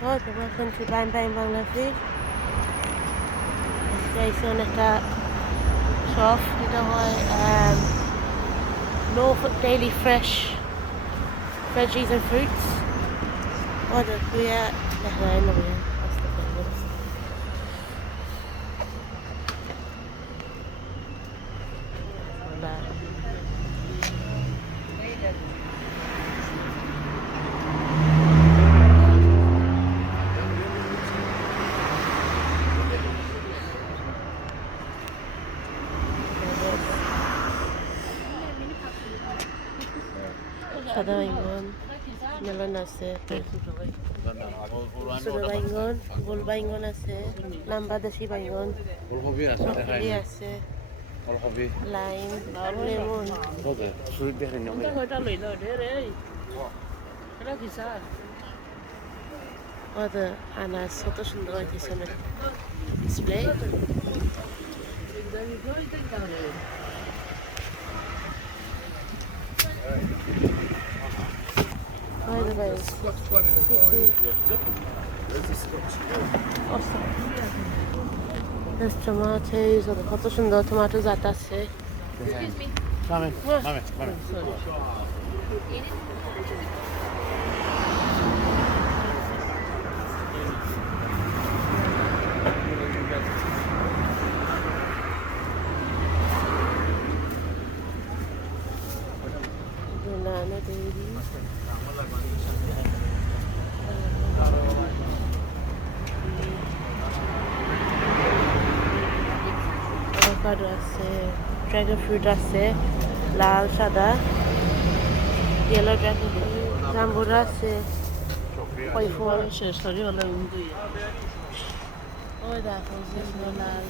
Okay, welcome to Bang Bang Bangladesh. Station একটা shop, এটা হয় Norfolk Daily Fresh Veggies and Fruits. هذا ويا لحظة هنا ويا সাদা বাইগন, melon আছে, ছোট বাইগন, গোল বাইগন আছে, লম্বা দেশি বাইগন, ফুলকপি আছে, লাইম, লেমন। আনাজ কত সুন্দর হয়েছে ডিসপ্লে। There's tomatoes, কত সুন্দর টমেটো জাত আছে। Banana dairy. Avocado আছে, ড্রাগন ফ্রুট আছে, লাল সাদা ইয়েলো ড্রাগন ফ্রুট, জাম্বুরা আছে, কই ফল শেষ করে হলো ওই দেখো লাল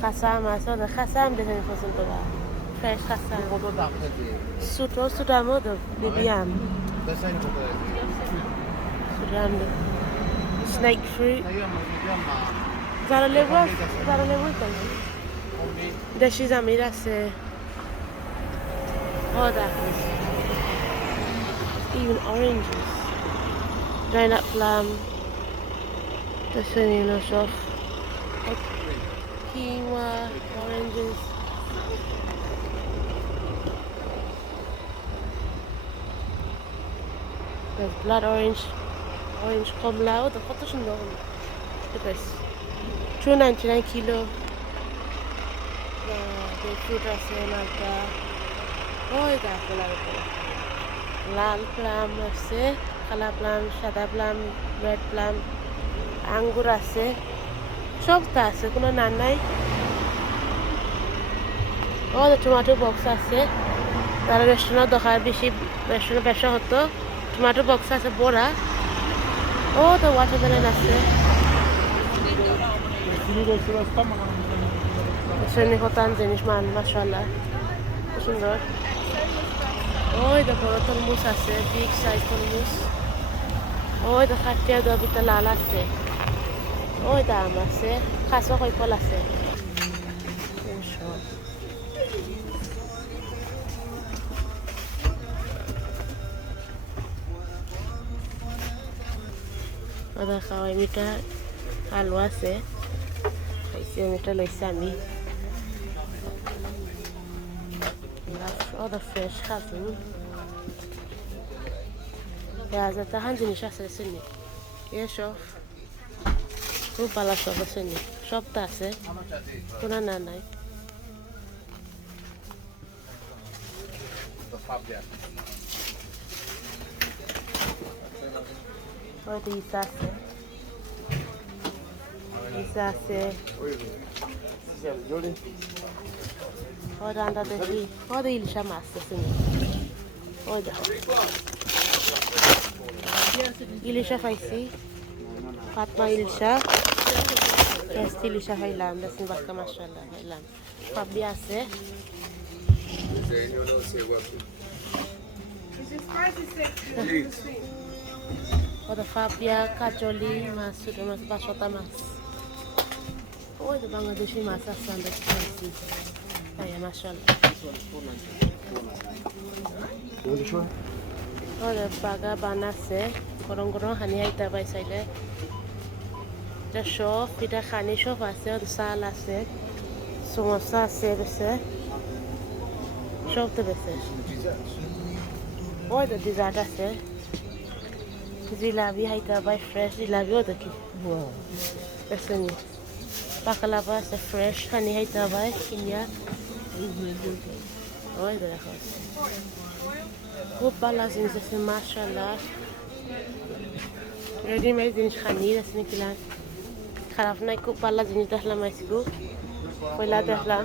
খাসাম আছে, খাসাম দেখে পছন্দ করা, ফ্রেশ খাসাম ছোটো ছোটো আমও মিডিয়াম স্নেক ফ্রুট, যারা লেবু দেশি জামির আছে। Even oranges, dried up plum, the sunny shop, quinoa, oranges. There's blood orange, orange komla. Oh, the photos are long. Look at this. $2.99 kilo. The fruit আছে নালটা। ওই দেখো লাল প্লাম আছে, কালা প্লাম, সাদা প্লাম, রেড প্লাম, আঙ্গুর আছে, সবটা আছে, কোনো না নাই। ও টমেটো বক্স আছে, তারা রেস্টুরেন্ট দোকান বেশি রেস্টুরেন্ট ব্যবসা হতো, টমেটো বক্স আছে বড়া। ও তো ওয়াটারমেলন আছে, কতান জিনিস মাশাআল্লাহ সুন্দর। ওই তো বড় তরমুজ আছে, বিগ সাইজ তরমুজ। ওই তো খাটিয়া দবিটা লাল আছে, ওই তো আম আছে, খাসা কই ফল আছে। ওটা খাওয়াই মিঠা আলু আছে, খাইছে মিঠা লইছে আমি। ওটা ফ্রেশ খাসুন পেঁয়াজ আছে, হান জিনিস আছে চিনি এসব খুব ভালো সব আছে নি, সবটা আছে, কোনো না নাই। ওইটা ইসা আছে, ইসা আছে, ওটা আন্ডা দেখি, ওটা ইলিশা মাছ আছে নি, ওই দেখো ইলিশা পাইছি, পাতমা ইলিশা, টেস্টি ইলিশা খাইলাম, দেখুন বাক্কা মাশাআল্লাহ খাইলাম। পাবলি আছে, ওদের ফাপিয়া কাজলি মাছ ছোটো মাছ বাসতা মাছ ওই তো বাংলাদেশি মাছ আছে আমরা খাইছি তাই মাশাআল্লাহ ওদের বাগা বানাচ্ছে গরম গরম হানি আইতা পাই চাইলে এটা সব পিঠা খানি সব আছে ওদের চাল আছে সমোসা আছে বেছে সব তো বেছে ওই তো ডিজার্ট আছে জিলাপি হাইতা পাই ফ্রেশ জিলাপি ওদের কি বেছে নি বাকলাবা আছে ফ্রেশ খানি হাইতা পাই কিনিয়া ওই তো দেখো খুব ভালো জিনিস আছে মাশাআল্লাহ রেডিমেড জিনিস খানি আছে নাকি খারাপ নাই খুব ভালো জিনিস দেখলাম আজকে পয়লা দেখলাম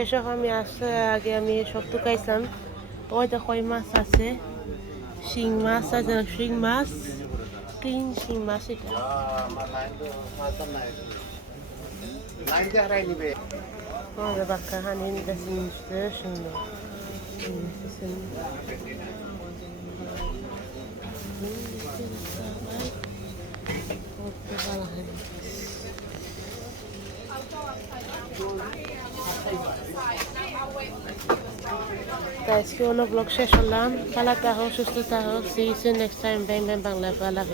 এসব আমি আসে আগে আমি সব টুকাইছিলাম ওই তো কই মাছ আছে শিং মাছ আছে শিং মাছ ক্লিন শিং মাছ এটা ওদের বাক্কা হানি নিতে সুন্দর আজকে অন্য ব্লগ শেষ হলাম ভালো থাকো সুস্থ থাকো see you soon next time bang bang Bangla